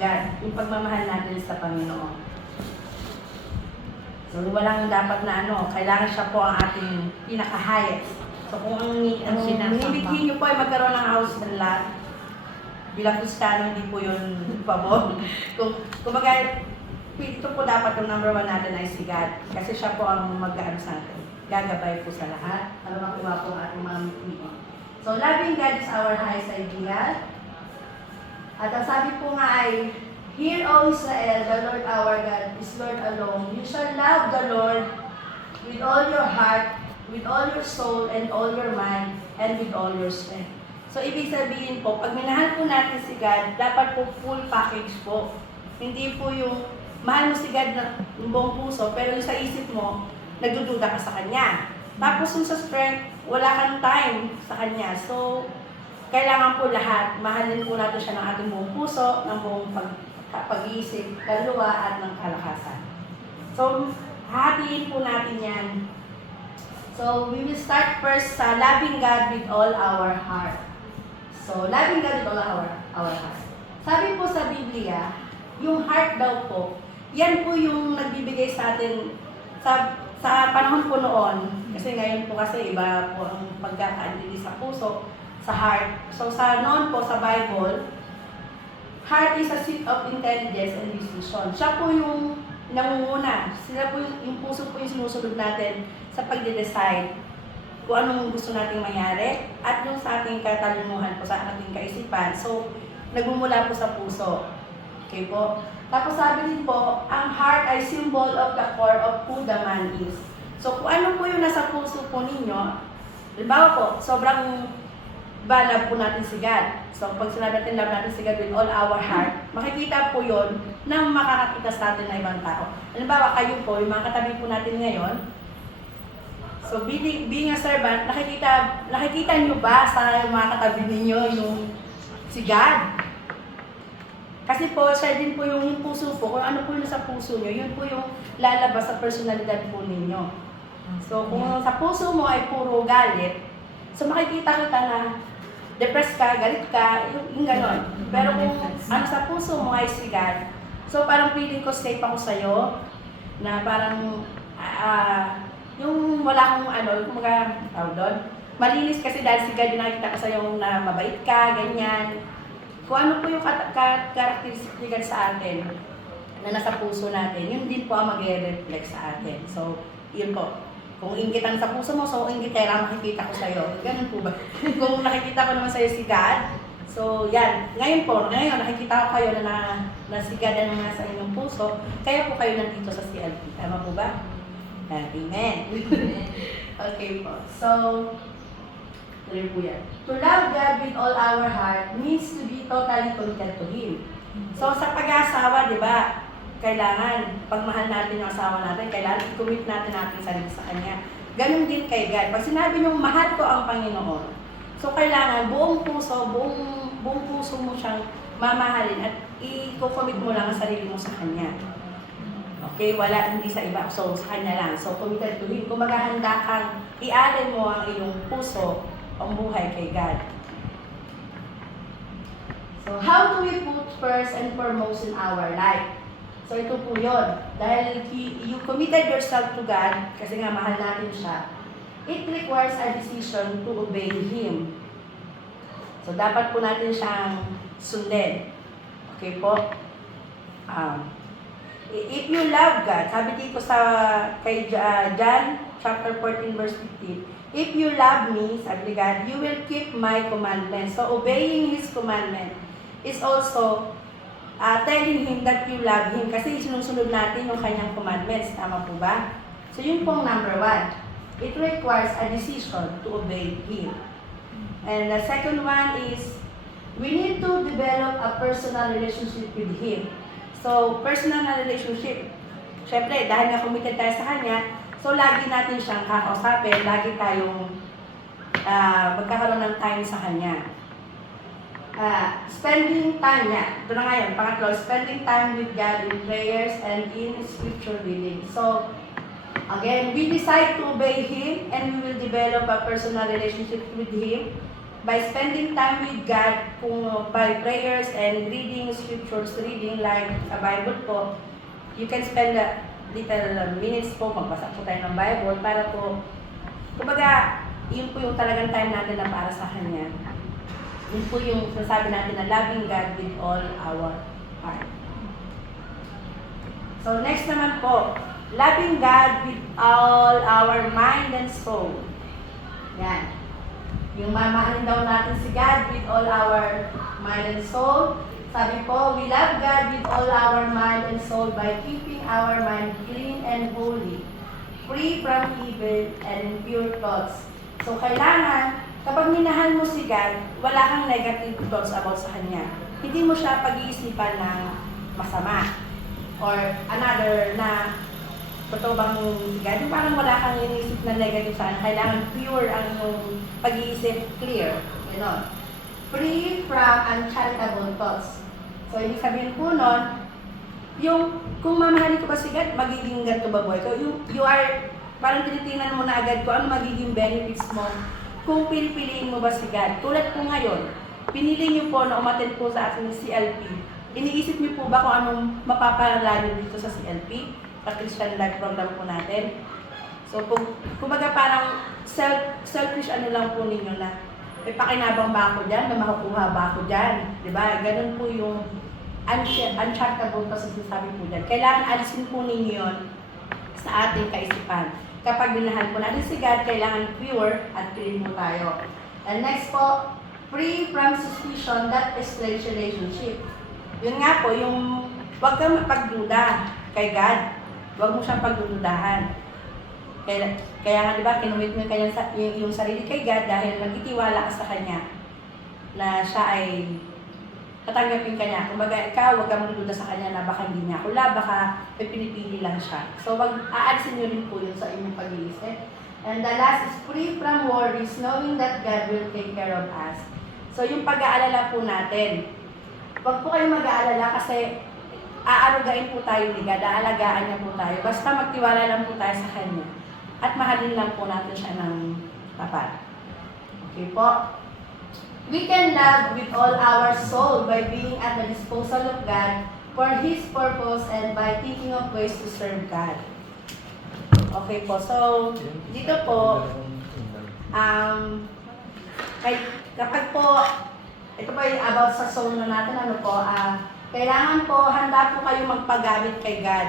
God, yung pagmamahal natin sa Panginoon. So, walang dapat na kailangan siya po ang ating pinaka-highest. So, kung ang binibigyan niyo po ay magkaroon ng house and lot, bilang Kristiyano, hindi po yun pabor. Kumbaga, ito po dapat yung number 1 natin ay si God. Kasi siya po ang mag-aano sa atin. Gagabay po sa lahat para makuha po ang ating mga meeting. So, loving God is our highest ideal. At ang sabi po nga ay, Hear, O Israel, the Lord our God is Lord alone. You shall love the Lord with all your heart, with all your soul, and all your mind, and with all your strength. So, ibig sabihin po, pag minahal po natin si God, dapat po full package po. Hindi po yung mahal mo si God na buong puso, pero yung sa isip mo, nagdududa ka sa Kanya. Tapos yung sa strength, wala kang time sa Kanya. So, kailangan po lahat, mahalin po natin siya ng ating buong puso, ng buong pag-iisip, kaluluwa, at ng kalakasan. So, hahatiin po natin yan. So, we will start first sa loving God with all our heart. So, loving God with all our heart. Sabi po sa Biblia, yung heart daw po, yan po yung nagbibigay sa atin sa panahon po noon. Kasi ngayon po kasi iba po ang pagkakaintindi sa puso, sa heart. So, sa noon po, sa Bible, heart is a seat of intelligence and decision. Siya po yung nangunguna. Sila po yung puso po yung sinusunod natin sa pagde-decide kung anong gusto nating mangyari at yung sa ating katalinuhan po, sa ating kaisipan. So, nagmumula po sa puso. Okay po? Tapos sabi din po, ang heart ay symbol of the core of who the man is. So, kung ano po yung nasa puso po ninyo, halimbawa po, sobrang love po natin si God. So, pag sinabi natin love natin si God with all our heart, makikita po yun na makakakita sa atin na ibang tao. Halimbawa, kayo po, yung mga katabi po natin ngayon, so, being a servant, nakikita nyo ba sa mga katabi ninyo yung si God? Kasi po, siya din po yung puso po. Kung ano po yung sa puso nyo, yun po yung lalabas sa personalidad po ninyo. So, kung sa puso mo ay puro galit, so makikita kita na depressed ka, galit ka, yung gano'n. Pero kung ano sa puso mo ay si God, so parang feeling ko safe ako sa'yo, na parang yung wala kong yung mga tawag doon. Malinis kasi dahil si God yung nakikita ko sa'yo na mabait ka, ganyan. Kung ano po yung characteristic ni God sa atin, na nasa puso natin, yun din po ang mag-reflect sa atin. So, yun po. Kung inggitan sa puso mo, so inggitera makikita ko sa'yo. Ganun po ba? Kung nakikita ko naman sa'yo si God, so yan. Ngayon nakikita ko kayo na si God ang nasa inyong puso, kaya po kayo nandito sa CLP. Tama po ba? Amen. Okay po. So, tuloy po yan. To love God with all our heart means to be totally committed to Him. So, sa pag-aasawa, di ba, kailangan, pag mahal natin yung asawa natin, kailangan i-commit natin sarili sa Kanya. Ganun din kay God. Pag sinabi niyong mahal ko ang Panginoon, so kailangan buong puso mo siyang mamahalin at i-commit mo lang ang sarili mo sa Kanya. Okay, hindi sa iba. So, sa Kanya lang. So, committed to Him. Kung maghahanda kang ialin mo ang iyong puso, ang buhay kay God. So, how do we put first and foremost in our life? So, ito po yun. Dahil you committed yourself to God, kasi nga mahal natin siya, it requires a decision to obey Him. So, dapat po natin siyang sundin. Okay po? If you love God, sabi dito kay John chapter 14 verse 15, if you love me, sabi ni God, you will keep my commandments. So, obeying His commandment is also telling Him that you love Him. Kasi sinusunod natin yung Kanyang commandments. Tama po ba? So, yun pong number 1. It requires a decision to obey Him. And the second one is, we need to develop a personal relationship with Him. So, personal na relationship. Siyempre, dahil nga committed tayo sa Kanya, so lagi natin siyang kakausapin, lagi tayong magkakaroon ng time sa Kanya. Spending time niya. Ito na ngayon, pangatlo, spending time with God in prayers and in scripture reading. So, again, we decide to obey Him and we will develop a personal relationship with Him by spending time with God, kung by prayers and reading scriptures, reading like sa Bible po, you can spend a little minutes po, magbasa po tayo ng Bible para po, kumbaga, yun po yung talagang time natin na para sa Kanya. Yun po yung sasabi natin na loving God with all our heart. So next naman po, loving God with all our mind and soul. Yan. Yung mamahalin daw natin si God with all our mind and soul. Sabi po, we love God with all our mind and soul by keeping our mind clean and holy, free from evil and impure thoughts. So kailangan, kapag minahal mo si God, wala kang negative thoughts about sa Kanya. Hindi mo siya pag-iisipan ng masama or another na totoo bang si God. Yung parang wala kang iniisip na negative sa Kanya. Kailangan pure ang iyong pag-iisip, clear. Ganon. Free from uncharitable thoughts. So, ibig sabihin po nun, yung kung mamahalin ko ba si God, magiging ganito ba buhay ko? You are, parang tinitingnan mo na agad kung ano magiging benefits mo kung pipiliin mo ba si God. Tulad po ngayon, pinili niyo po na umattend po sa ating CLP. Iniisip niyo po ba kung anong mapapala niyo dito sa CLP? Sa Christian Life Program po natin. So, kumbaga parang selfish ano lang po ninyo na may pakinabang ba ako dyan? May makukuha ba ako dyan? Diba? Ganun po yung uncharitable kasi sinasabi po dyan. Kailangan alisin po ninyo yun sa ating kaisipan. Kapag binahal po natin si God, kailangan pure at clean po tayo. And next po, free from suspicion that estranged relationship. Yun nga po, yung huwag kang mapagduda kay God. Huwag mo siyang pagdududahan. Kaya nga diba, kinumit mo yung sarili kay God dahil nagtitiwala ka sa Kanya na siya ay tatanggapin ka niya. Kumbaga, ikaw, huwag kang magdududa sa Kanya na baka hindi niya kula, baka pinipili lang siya. So, aalisin nyo rin po yun sa inyong pag-iisip. And the last is free from worries, knowing that God will take care of us. So, yung pag-aalala po natin, huwag po kayong mag-aalala kasi aarugain po tayo ni God, aalagaan niya po tayo. Basta magtiwala lang po tayo sa Kanya. At mahalin lang po natin siya ng tapat. Okay po? We can love with all our soul by being at the disposal of God for His purpose and by thinking of ways to serve God. Okay po, so dito po, kapag po, ito po yung about sa soul na natin, ano po, kailangan po, handa po kayo magpagamit kay God.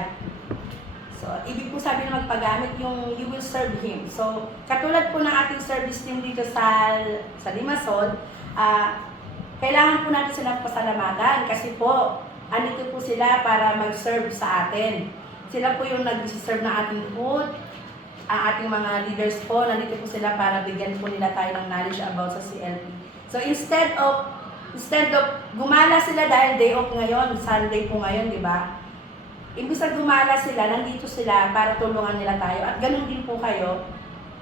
So, ibig po sabihin na magpagamit yung you will serve Him. So, katulad po ng ating service team dito sa Limassol, kailangan po natin silang pasalamatan kasi po, andito po sila para mag-serve sa atin. Sila po yung nag-serve ng ating food, ang ating mga leaders po, nandito po sila para bigyan po nila tayo ng knowledge about sa CLP. So, instead of gumala sila dahil day off ngayon, Sunday po ngayon, di ba? Imbis na gumala sila, nandito sila para tulungan nila tayo. At ganun din po kayo.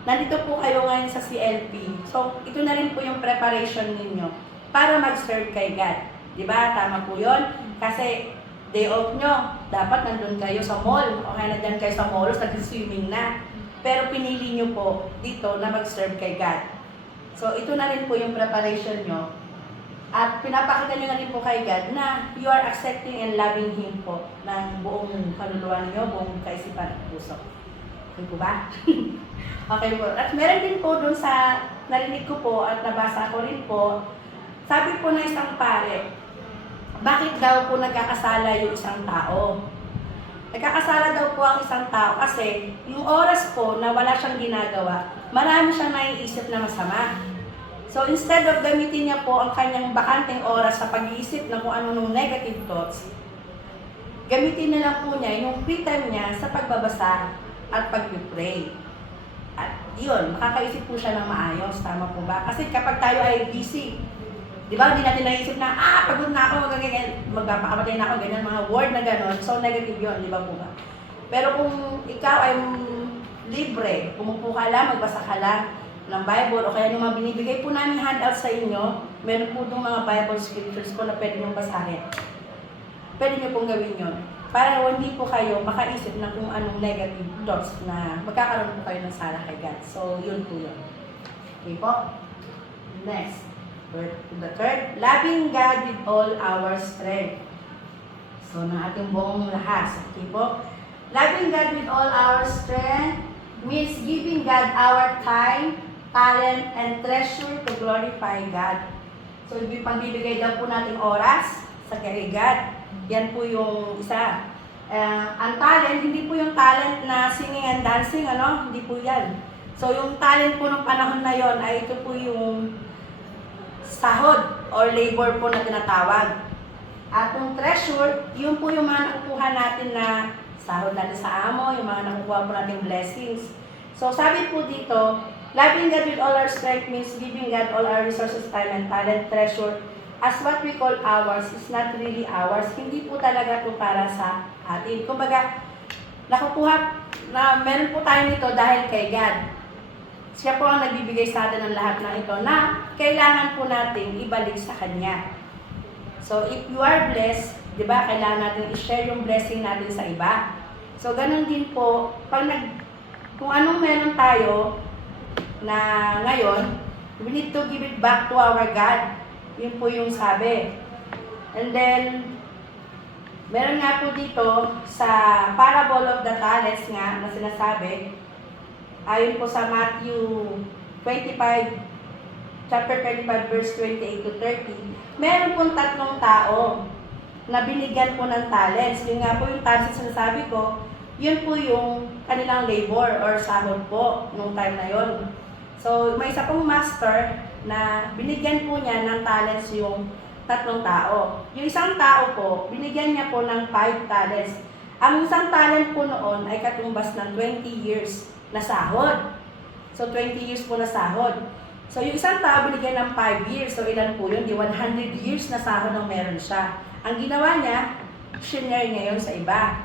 Nandito po kayo ngayon sa CLP. So, ito na rin po yung preparation ninyo para mag-serve kay God. Diba? Tama po yun. Kasi day off nyo, dapat nandun kayo sa mall. O kaya nandun kayo sa mall, nag-swimming na. Pero pinili nyo po dito na mag-serve kay God. So, ito na rin po yung preparation nyo. At pinapakita nyo na rin po kay God na you are accepting and loving Him po ng buong kaluluwa niyo, buong kaisipan at puso. Okay po ba? Okay po. At meron din po dun sa narinig ko po at nabasa ko rin po, sabi po ng isang pare, bakit daw po nagkakasala yung isang tao? Nagkakasala daw po ang isang tao kasi yung oras po na wala siyang ginagawa, marami siyang naiisip na masama. So instead of gamitin niya po ang kanyang bakanteng oras sa pag-iisip ng kung ano nung negative thoughts, gamitin na lang po niya yung free time niya sa pagbabasa at pag-pray. At yun, makakaisip po siya ng maayos. Tama po ba? Kasi kapag tayo ay busy, di ba, hindi natin naisip na, pagod na ako, magpapakamatay na ako, ganyan, mga word na gano'n. So negative yun, di ba po ba? Pero kung ikaw ay libre, pumupo ka lang, magbasa ka lang ng Bible, o kaya yung mga binibigay po namin handout sa inyo, meron po itong mga Bible scriptures po na pwede niyong basahin. Pwede niyo pong gawin yun. Para hindi po kayo makaisip na kung anong negative thoughts na magkakaroon po kayo ng sala kay God. So, yun po yun. Okay po? Next. To the third, loving God with all our strength. So, ng ating buong lahas. Okay po? Loving God with all our strength means giving God our time, talent, and treasure to glorify God. So, pagbibigay daw po nating oras sa kay God. Yan po yung isa. Ang talent, hindi po yung talent na singing and dancing, ano? Hindi po yan. So, yung talent po ng panahon na yon ay ito po yung sahod or labor po na tinatawag. At yung treasure, yun po yung mga nakukuha natin na sahod natin sa amo, yung mga nakukuha po nating blessings. So, sabi po dito, loving God with all our strength means giving God all our resources, time, and talent, treasure, as what we call ours is not really ours. Hindi po talaga ito para sa atin. Kumbaga, nakukuha na meron po tayo nito dahil kay God. Siya po ang nagbibigay sa atin ng lahat ng ito na kailangan po natin ibalik sa Kanya. So, if you are blessed, di ba, kailangan natin i-share yung blessing natin sa iba. So, ganun din po, kung anong meron tayo na ngayon, we need to give it back to our God. Yun po yung sabi. And then, meron nga po dito sa parable of the talents nga na sinasabi, ayon po sa Matthew 25, chapter 25, verse 28 to 30, meron pong 3 tao na binigyan po ng talents. Yung nga po yung talents na sinasabi ko, yun po yung kanilang labor or sahod po nung time na yon. So, may isa pong master na binigyan po niya ng talents yung 3 tao. Yung isang tao po, binigyan niya po ng 5 talents. Ang isang talent po noon ay katumbas ng 20 years na sahod. So, 20 years po na sahod. So, yung isang tao binigyan ng 5 years. So, ilan po yun? Di 100 years na sahod ang meron siya. Ang ginawa niya, shinare niya yun sa iba.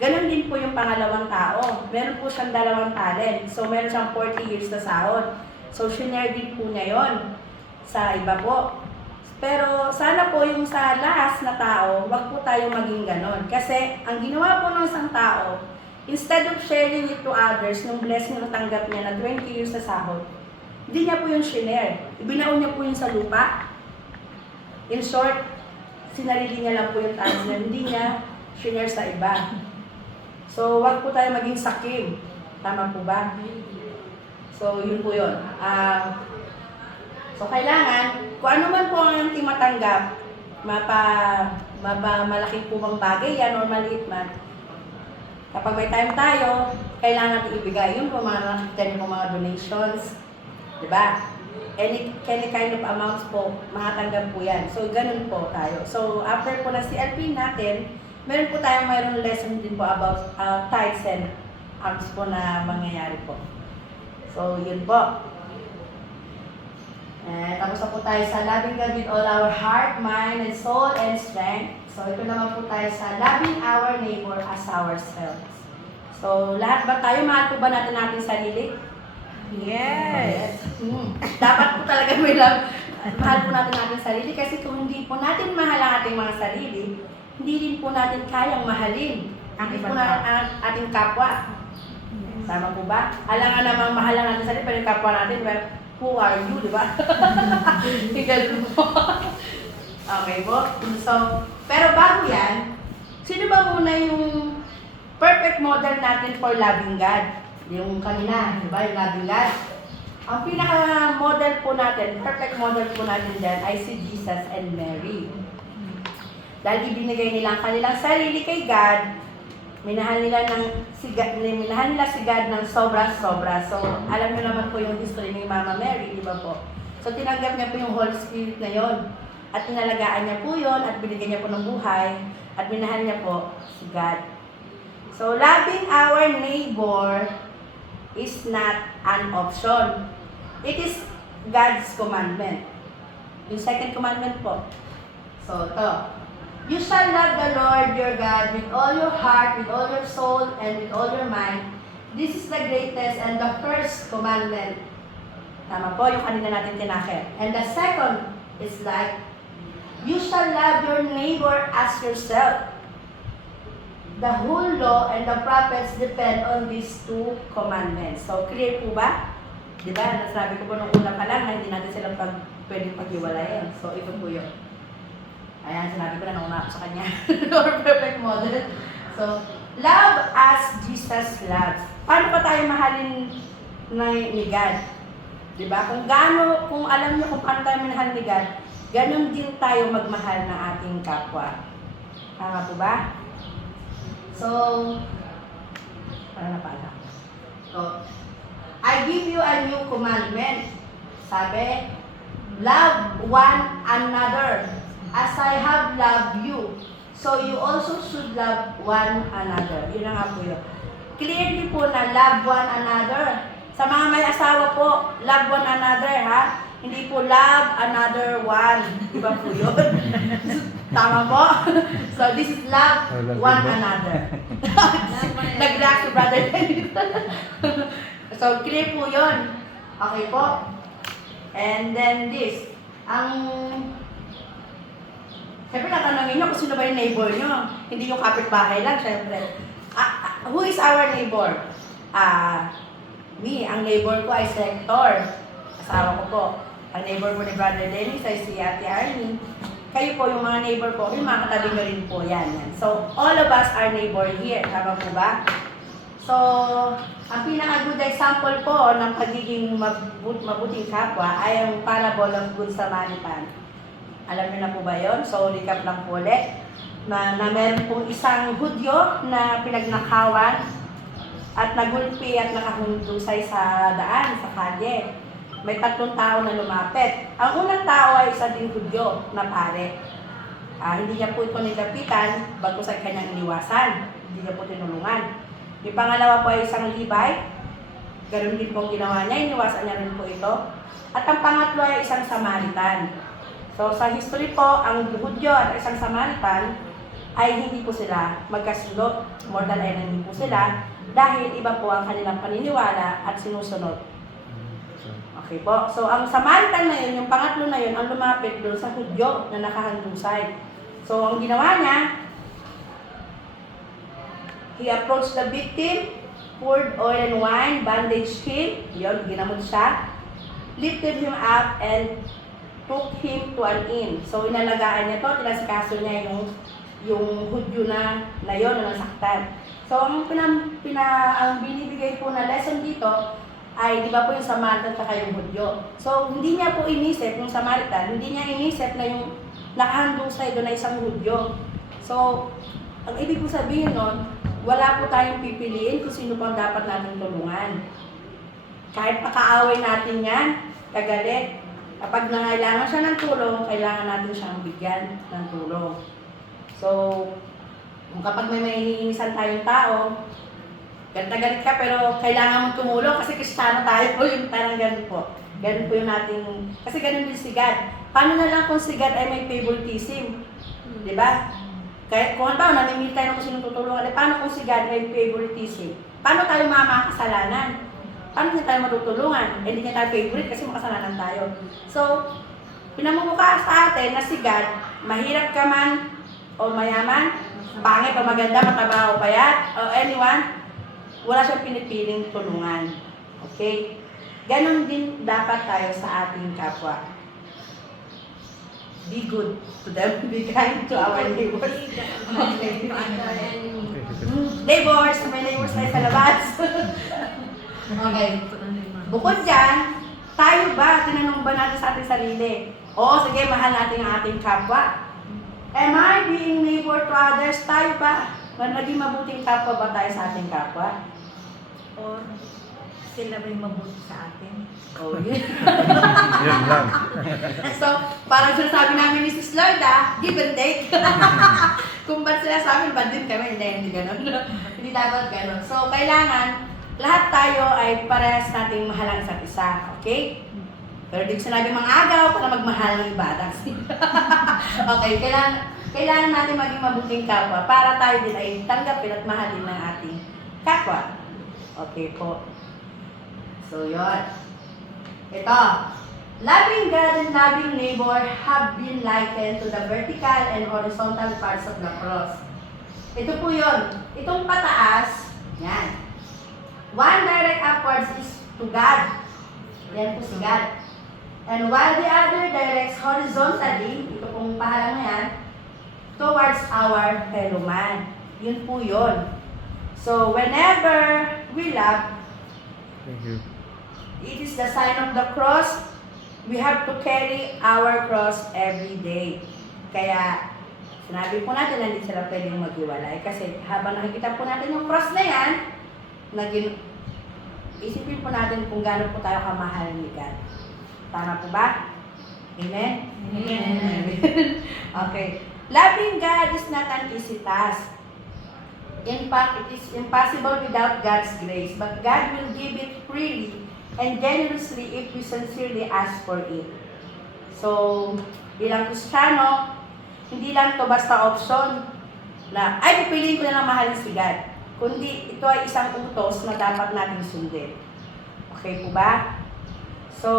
Ganon din po yung pangalawang tao. Meron po siyang 2 talent. So, meron siyang 40 years na sahod. So, shinare din po niya yun sa iba po. Pero, sana po yung sa last na tao, wag po tayo maging ganon. Kasi, ang ginawa po ng isang tao, instead of sharing it to others, nung blessing na tanggap niya na 20 years na sahod, hindi niya po yung shinare. Ibinaon niya po yung sa lupa. In short, sinarili niya lang po yung talents na hindi niya shinare sa iba. So, wag po tayo maging sakim. Tama po ba? So, yun po yun. So, kailangan, kung ano man po ang ating matanggap, malaki po bang bagay yan or maliit man, kapag may time tayo, kailangan natin ibigay. Yun po mga donations. Diba? Any kind of amounts po, makatanggap po yan. So, ganun po tayo. So, after po na CLP natin, meron po tayong mayroong lesson din po about tithes and alms po na mangyayari po. So, yun po. Tapos na po tayo sa loving God with all our heart, mind, and soul, and strength. So, ito naman po tayo sa loving our neighbor as ourselves. So, lahat ba tayo, mahal po ba natin natin sarili? Yes. Dapat po talaga may love. Mahal po natin natin sarili kasi kung hindi po natin mahal ang ating mga sarili, hindi rin po natin kayang mahalin ang ating kapwa. Tama po ba? Alangan namang mahal ang ating sarili, pero yung kapwa natin, well, who are you, di ba? Tigal mo. Okay po? So, pero bago yan, sino ba muna yung perfect model natin for loving God? Yung kanina, di ba? Yung loving God. Ang pinaka-model po natin, perfect model po natin dyan ay si Jesus and Mary. Dahil ibinigay nila ang kanilang sarili kay God, minahal nila si God ng sobra-sobra. So, alam niyo naman po yung history ni Mama Mary, di ba po? So, tinanggap niya po yung Holy Spirit na yon. At tinalagaan niya po yon at binigyan niya po ng buhay at minahal niya po si God. So, loving our neighbor is not an option. It is God's commandment. Yung second commandment po. So, ito. You shall love the Lord your God with all your heart, with all your soul, and with all your mind. This is the greatest and the first commandment. Tama po, yung kanina natin tinakit. And the second is like, you shall love your neighbor as yourself. The whole law and the prophets depend on these 2 commandments. So, clear po ba? Diba? Nasabi ko po nung una pa lang na hindi natin sila pwedeng paghiwalayin. So, ito po yun. Ayan, sinabi ko na nauna ako sa kanya. Or perfect model. So, love as Jesus loves. Paano pa tayo mahalin ni God? Diba? Kung alam niyo kung paano tayo minahal ni God, ganun din tayo magmahal ng ating kapwa. Tama po ba? So, paano? So, I give you a new commandment. Sabi, love one another as I have loved you. So, you also should love one another. Yun na nga po yun. Clearly po na love one another. Sa mga may asawa po, love one another, ha? Hindi po love another one. Diba po yun? Tama po? So, this is love one another. Nag-relax si brother. So, clear po yun. Okay po? And then this. Siyempre, natanongin nyo kung sino ba yung neighbor nyo. Hindi yung kapitbahay lang, siyempre. Who is our neighbor? Me. Ang neighbor ko ay si Hector. Asawa ko po. Ang neighbor po ni Brother Dennis ay si Ate Arnie. Kayo po, yung mga neighbor po, yung mga katabi nyo rin po, yan. So, all of us are neighbor here. Tama po ba? So, ang pinaka-good example po ng pagiging mabuting kapwa ay ang parable of Good Samaritan. Alam niyo na po ba yun? So, recap lang po ulit. Na meron pong isang Hudyo na pinagnakawan at nagulpi at nakahundusay sa daan, sa kalye. May 3 tao na lumapit. Ang unang tao ay isa ding Hudyo na pare. Hindi niya po ito nilapitan bago sa kanyang iniwasan. Hindi niya po tinulungan. Yung pangalawa po ay isang Levite. Ganun din pong ginawa niya. Iniwasan niya rin po ito. At ang pangatlo ay isang Samaritan. So sa history po, ang Hudyo at isang Samaritan ay hindi po sila magkasundo. More than enemy po sila. Dahil iba po ang kanilang paniniwala at sinusunod. Okay po. So, ang Samaritan na yun, yung pangatlo na yun, ang lumapit doon sa Hudyo na nakahandusay. So, ang ginawa niya, he approached the victim, poured oil and wine, bandaged him, yun, ginamot siya, lifted him up, and took him to an inn. So, inalagaan niya to, tinasikaso niya yung Hudyo na yun, na nasaktan. So, ang binibigay po na lesson dito, ay di ba po yung Samaritan at yung Hudyo. So, hindi niya po inisip, yung Samaritan, hindi niya inisip na yung nakahandusay doon na isang Hudyo. So, ang ibig po sabihin nun, wala po tayong pipiliin kung sino pang dapat natin tulungan. Kahit pakaaway natin yan, kagalit, kapag nangailangan siya ng tulong, kailangan natin siyang bigyan ng tulong. So, kung kapag may iniinisan tayong tao, galit ka pero kailangan mong tumulong kasi Kristiyano tayo po, yung parang ganun po. Ganun po yung nating, kasi ganun din si God. Paano na lang kung si God ay may favoritism? Di ba? Kaya kung ano, namimili tayo ng kung sinong tutulungan, paano kung si God may favoritism? Paano tayo makakasalanan? Paano niya tayo matutulungan? Hindi niya tayo favorite kasi makasalanan tayo. So, pinamumukha sa atin na si God, mahirap ka man o mayaman, pangit o maganda, mataba o payat, o anyone, wala siyang pinipiling tulungan. Okay? Ganon din dapat tayo sa ating kapwa. Be good to them. Be kind to our neighbors. Okay. Neighbors, may neighbors tayo sa labas. Okay. Bukod dyan, tayo ba, tinanong ba natin sa ating sarili? Oo, sige, mahal natin ang ating kapwa. Am I being neighbor to others? Tayo ba? Naging mabuting kapwa ba tayo sa ating kapwa? Or sila rin mabuti sa atin? Oh, yun. Yun lang. So, parang sinasabi namin ni Sis Lord, give and take. Kung ba't sila sa amin, ba't din kami? Hindi ganun. Hindi dapat ganun. So, kailangan, lahat tayo ay parehas nating mahal ang isa't isa. Okay? Pero di ko sinabi mga agaw para magmahal ng iba. Okay, kailangan natin maging mabuting kapwa para tayo din ay tanggapin at mahalin ng ating kapwa. Okay po. So, yun. Ito. Loving God and loving neighbor have been likened to the vertical and horizontal parts of the cross. Ito po yun. Itong pataas, yan. One direct upwards is to God. Yan po si God. And while the other directs horizontally, ito pong pahalang na yan, towards our fellow man. Yun po yun. So, whenever we love, Thank you. it is the sign of the cross. We have to carry our cross every day. Kaya, sinabi po natin na hindi sila pwedeng maghiwalay. Kasi habang nakikita po natin yung cross na yan, isipin po natin kung gaano po tayo kamahal ni God. Tama po ba? Amen? Amen. Okay. Loving God is not an easy task. In fact, it is impossible without God's grace. But God will give it freely and generously if we sincerely ask for it. So, bilang Kristiyano, hindi lang to basta option na, ay, pipiliin ko na lang mahalin si God. Kundi, ito ay isang utos na dapat natin sundin. Okay po ba? So,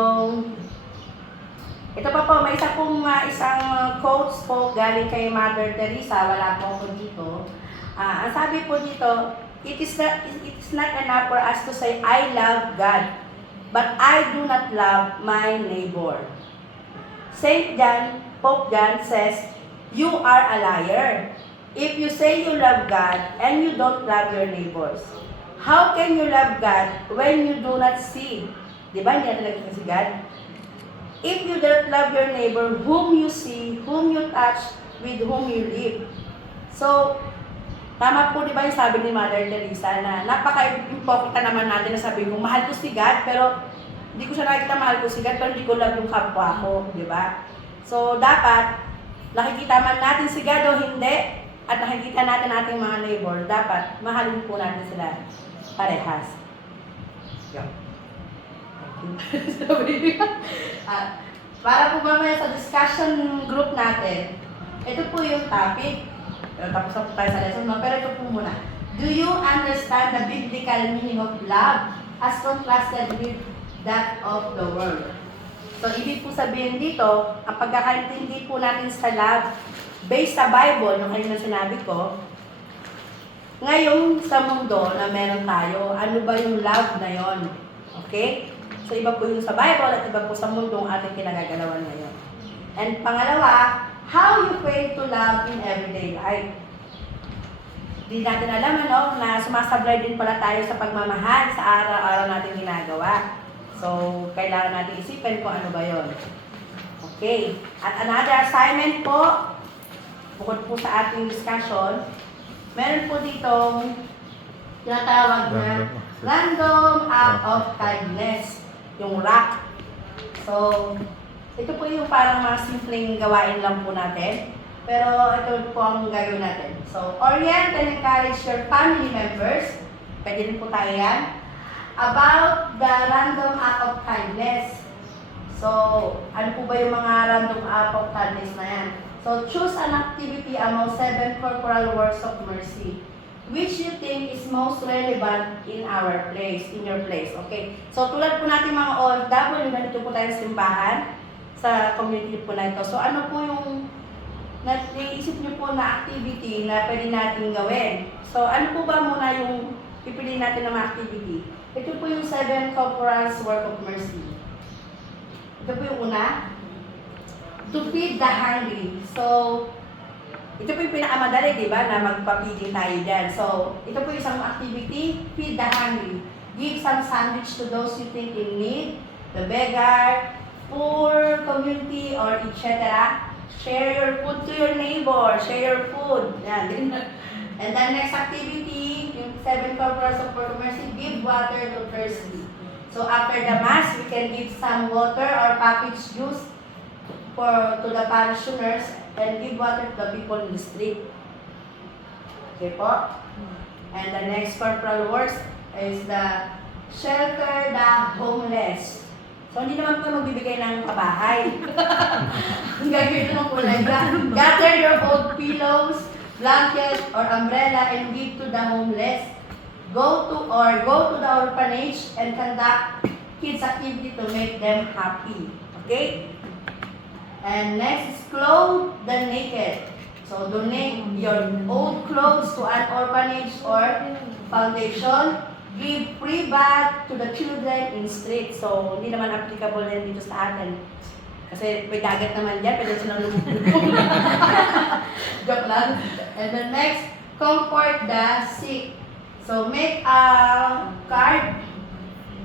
ito pa po, may isa pong isang quotes po galing kay Mother Teresa. Wala po ako dito. Ang sabi po dito, it is not enough for us to say, I love God, but I do not love my neighbor. Saint John, Pope John says, you are a liar. If you say you love God and you don't love your neighbors, how can you love God when you do not see? Di ba? Hindi natin nakikita si God. If you don't love your neighbor, whom you see, whom you touch, with whom you live. So, tama po di ba yung sabi ni Mother Teresa na napaka-important naman natin na sabi ko, mahal ko si God, pero hindi ko siya nakikita mahal ko si God, pero hindi ko love yung kapwa ko, di ba? So, dapat, nakikita man natin si God o hindi, at nakikita natin ating mga neighbor, dapat mahalin po natin sila parehas. Yeah. Para po mamaya sa discussion group natin, ito po yung topic. Tapos na po tayo sa lesson, pero ito po muna. Do you understand the biblical meaning of love as contrasted with that of the world? So, ibig po sabihin dito, ang pagkakaintindi po natin sa love, based sa Bible, yung kanina sinabi ko, ngayon sa mundo na meron tayo, ano ba yung love na yon? Okay? So, iba po yung sa Bible at iba po sa mundo ang ating kinagagalawan ngayon. And pangalawa, how you fail to love in everyday life. Di natin alam na sumasablay din pala tayo sa pagmamahal sa araw-araw natin ginagawa. So, kailangan natin isipin kung ano ba yon. Okay. At another assignment po, bukod po sa ating discussion, meron po ditong tinatawag na random act of kindness. Yung rock. So, ito po yung parang mga simpleng gawain lang po natin. Pero ito po ang gagawin natin. So, orient and encourage your family members. Pwede rin po tayo yan. About the random act of kindness. So, ano po ba yung mga random act of kindness na yan? So, choose an activity among 7 corporal works of mercy, which you think is most relevant in our place, in your place. Okay? So, tulad po natin mga OFW, ganito po tayo sa simbahan, sa community po na ito. So, ano po yung naiisip niyo po na activity na pwede natin gawin? So, ano po ba muna yung pipiliin natin ng activity? Ito po yung 7 corporals work of mercy. Ito po yung una. To feed the hungry. So, ito po yung pinakamadali, di ba, na magpapigil tayo dyan. So, ito po isang activity, feed the hungry. Give some sandwich to those you think in need, the beggar, poor community, or etc. Share your food to your neighbor. Share your food. Yan. And then next activity, yung 7 corporals of mercy, give water to thirsty. So, after the Mass, we can give some water or packaged juice to the parishioners and give water to the people in the street. Okay po? And the next corporal works is the shelter the homeless. So, hindi naman po magbibigay ng kabahay. Ang gagawin naman po lang, gather your old pillows, blanket, or umbrella and give to the homeless. Go to the orphanage and conduct kids activity to make them happy. Okay? And next is clothe the naked. So donate your old clothes to an orphanage or foundation. give free bath to the children in street. So, hindi naman applicable yan dito sa atin. Kasi may dagat naman dyan, pwede silang lumulong. Joke lang. And then next, comfort the sick. So, make a card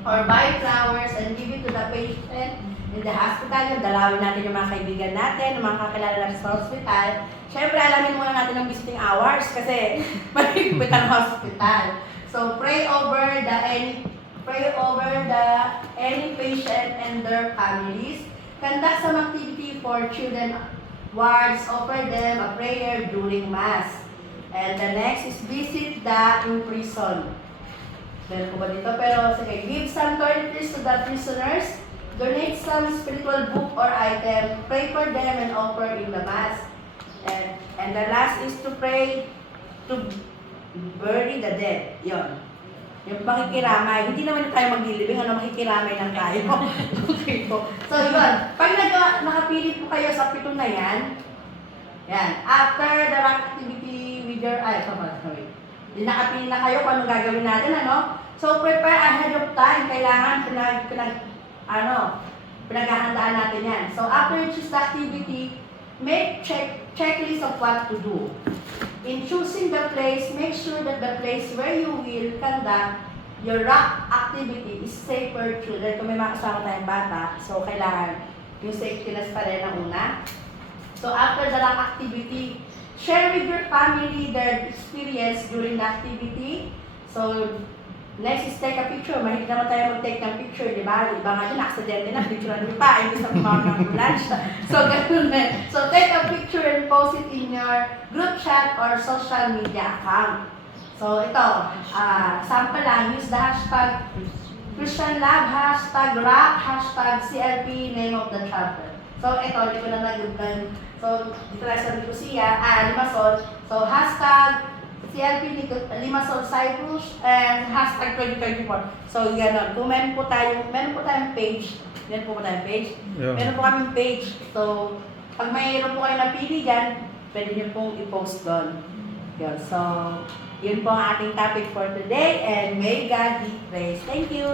or buy flowers and give it to the patient in the hospital. Yung dalawin natin yung mga kaibigan natin, yung mga kakilala natin sa hospital. Siyempre, alamin muna natin ang visiting hours kasi mahigpit ang hospital. So, pray over the any patient and their families. Conduct some activity for children wards. Offer them a prayer during Mass. And the next is visit the imprisoned. Meron ko ba dito? Pero sige, give some toiletries to the prisoners. Donate some spiritual book or item. Pray for them and offer in the Mass. And the last is to pray to bury the dead. Yon. Yung makikiramay. Hindi naman tayo maglilibing, makikiramay ng tayo. Okay po. So, yun. Pag nakapili po kayo sa pito na yan, after the rock activity with your, sorry. Nakapili na kayo kung ano gagawin natin, ano? So, prepare ahead of time. Kailangan pinaghahandaan natin yan. So, after you choose the activity, make checklist of what to do. In choosing the place, make sure that the place where you will conduct your rock activity is safe for children. Kung may mga kasama tayong bata, so kailangan yung safetyness pa rin ang una. So after the rock activity, share with your family their experience during the activity. So next is take a picture. Mahilig naman tayo mag-take ng picture, di ba? Iba nga yun, aksidente na, picture na pa, hindi sa kumawag ng ambulance. So, ganun eh. So, take a picture and post it in your group chat or social media account. So, ito, sample lang, use the hashtag Christian Lab, hashtag rock, hashtag CLP, name of the chapter. So, ito, hindi ko na nag-group. So, dito lang sa Nicosia, Limassol. So, hashtag CLP Limassol Cyprus and hashtag 2024. So, gano'n. Kung meron po tayong page, meron po kaming page. So, pag mayroon po kayo napili dyan, pwede nyo pong i-post doon. Yun. So, yun po ang ating topic for today and may God be praised. Thank you!